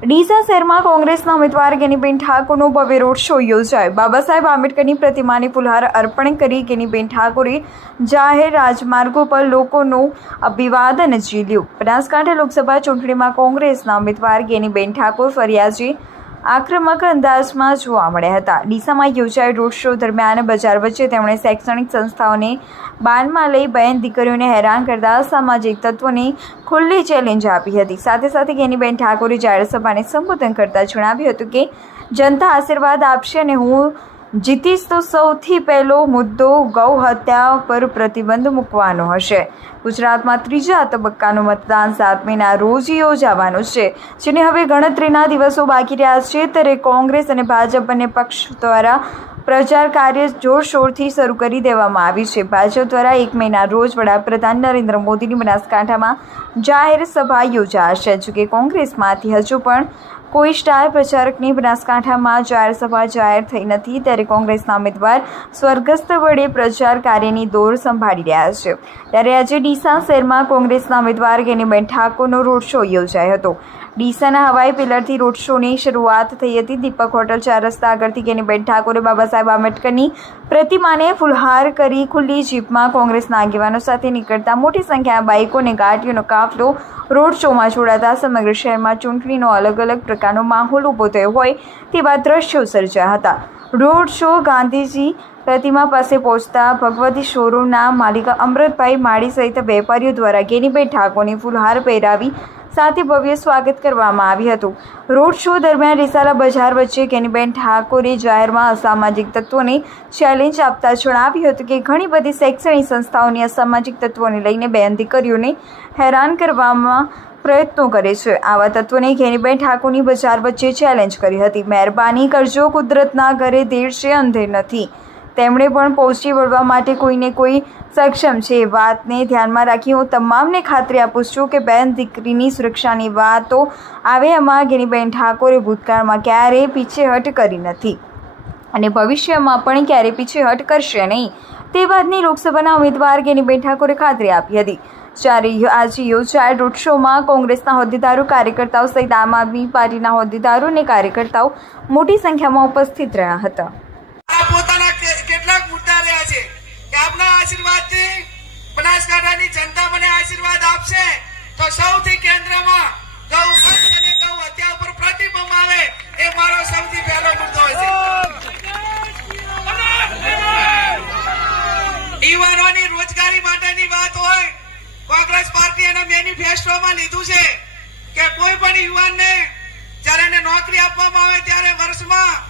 ડીસા શહેરમાં કોંગ્રેસના ઉમેદવાર ગેનીબેન ઠાકોરનો ભવ્ય રોડ શો યોજાયો. બાબા સાહેબ આંબેડકરની પ્રતિમાને ફુલહાર અર્પણ કરી ગેનીબેન ઠાકોરે જાહેર રાજમાર્ગો પર લોકોનું અભિવાદન ઝીલ્યું. બનાસકાંઠા લોકસભા ચૂંટણીમાં કોંગ્રેસના ઉમેદવાર ગેનીબેન ઠાકોર ફરિયાજી આક્રમક અંદાજમાં જોવા મળ્યા હતા. ડીસામાં યોજાયેલ રોડ શો દરમિયાન બજાર વચ્ચે તેમણે શૈક્ષણિક સંસ્થાઓને બાનમાં લઈ બહેન દીકરીઓને હેરાન કરતા સામાજિક તત્વોને ખુલ્લી ચેલેન્જ આપી હતી. સાથે સાથે ગેનીબેન ઠાકોરે જાહેરસભાને સંબોધન કરતા જણાવ્યું હતું કે, જનતા આશીર્વાદ આપશે અને હું જીતીશ તો સૌથી પહેલો મુદ્દો ગૌ હત્યા પર પ્રતિબંધ મૂકવાનો હશે. ગુજરાતમાં ત્રીજા તબક્કાનું મતદાન સાતમીના રોજ યોજાવાનું છે, જેને હવે ગણતરીના દિવસો બાકી રહ્યા છે. ત્યારે કોંગ્રેસ અને ભાજપ બંને પક્ષ દ્વારા પ્રચાર કાર્ય જોરશોરથી શરૂ કરી દેવામાં આવી છે. ભાજપ દ્વારા એક મહિના રોજ વડાપ્રધાન નરેન્દ્ર મોદીની બનાસકાંઠામાં જાહેર સભા યોજાશે, જોકે કોંગ્રેસમાંથી હજુ પણ કોઈ સ્ટાર પ્રચારકની બનાસકાંઠામાં જાહેર સભા જાહેર થઈ નથી, ત્યારે કોંગ્રેસના ઉમેદવાર સ્વર્ગસ્થ વડે પ્રચાર કાર્યની દોર સંભાળી રહ્યા છે. ત્યારે આજે ડીસા શહેરમાં કોંગ્રેસના ઉમેદવાર ગેનીબેન ઠાકોરનો રોડ શો યોજાયો હતો. ડીસાના હવાઈ પિલરથી રોડ શોની શરૂઆત થઈ હતી. દીપક હોટલ ચાર રસ્તા આગળથી ગેનીબેન ઠાકોરે બાબા સાહેબ આંબેડકરની પ્રતિમાને ફુલહાર કરી ખુલ્લી જીપમાં કોંગ્રેસના આગેવાનો સાથે નીકળતા મોટી સંખ્યામાં બાઇકો અને ગાડીઓનો કાફલો રોડ શોમાં જોડાતા સમગ્ર શહેરમાં ચૂંટણીનો અલગ અલગ પ્રકારનો માહોલ ઊભો થયો હોય તેવા દ્રશ્યો સર્જ્યા હતા. રોડ શો ગાંધીજી પ્રતિમા પાસે પહોંચતા ભગવતી શોરૂમના માલિક અમૃતભાઈ માળી સહિત વેપારીઓ દ્વારા ગેનીબેન ઠાકોરની ફુલહાર પહેરાવી સાથે ભવ્ય સ્વાગત કરવામાં આવ્યું હતું. રોડ શો દરમિયાન રિસાલા બજાર વચ્ચે કેનીબેન ઠાકોરે જાહેરમાં અસામાજિક તત્વોને ચેલેન્જ આપતા જણાવ્યું હતું કે ઘણી બધી શૈક્ષણિક સંસ્થાઓની અસામાજિક તત્વોને લઈને બેન દીકરીઓને હેરાન કરવામાં પ્રયત્નો કરે છે. આવા તત્વોને ઘેનીબેન ઠાકોરની બજાર વચ્ચે ચેલેન્જ કરી હતી. મહેરબાની કરજો, કુદરતના ઘરે દેર છે, અંધેર નથી. તેમણે પણ પહોંચી વળવા માટે કોઈને કોઈ સક્ષમ છે. એ વાતને ધ્યાનમાં રાખી હું તમામને ખાતરી આપું છું કે બેન દીકરીની સુરક્ષાની વાતો આવે એમાં ગેનીબેન ઠાકોરે ભૂતકાળમાં ક્યારેય પીછેહટ કરી નથી અને ભવિષ્યમાં પણ ક્યારેય પીછેહટ કરશે નહીં. તે વાતની લોકસભાના ઉમેદવાર ગેનીબેન ઠાકોરે ખાતરી આપી હતી. જ્યારે આજે યોજાયેલ રોડ શોમાં કોંગ્રેસના હોદ્દેદારો, કાર્યકર્તાઓ સહિત આમ આદમી પાર્ટીના હોદ્દેદારો અને કાર્યકર્તાઓ મોટી સંખ્યામાં ઉપસ્થિત રહ્યા હતા. આપના આશીર્વાદથી બનાસકાંઠાની જનતા મને આશીર્વાદ આપશે. તો સૌથી કેન્દ્રમાં ગૌ વંશ અને ગૌ હત્યા ઉપર પ્રતિબંધ આવે એ મારો સૌથી પહેલો મુદ્દો છે. યુવાનોની રોજગારી માટેની વાત હોય, કોંગ્રેસ પાર્ટી એના મેનિફેસ્ટોમાં લીધું છે કે કોઈ પણ યુવાનને જ્યારે એને નોકરી આપવામાં આવે ત્યારે વર્ષમાં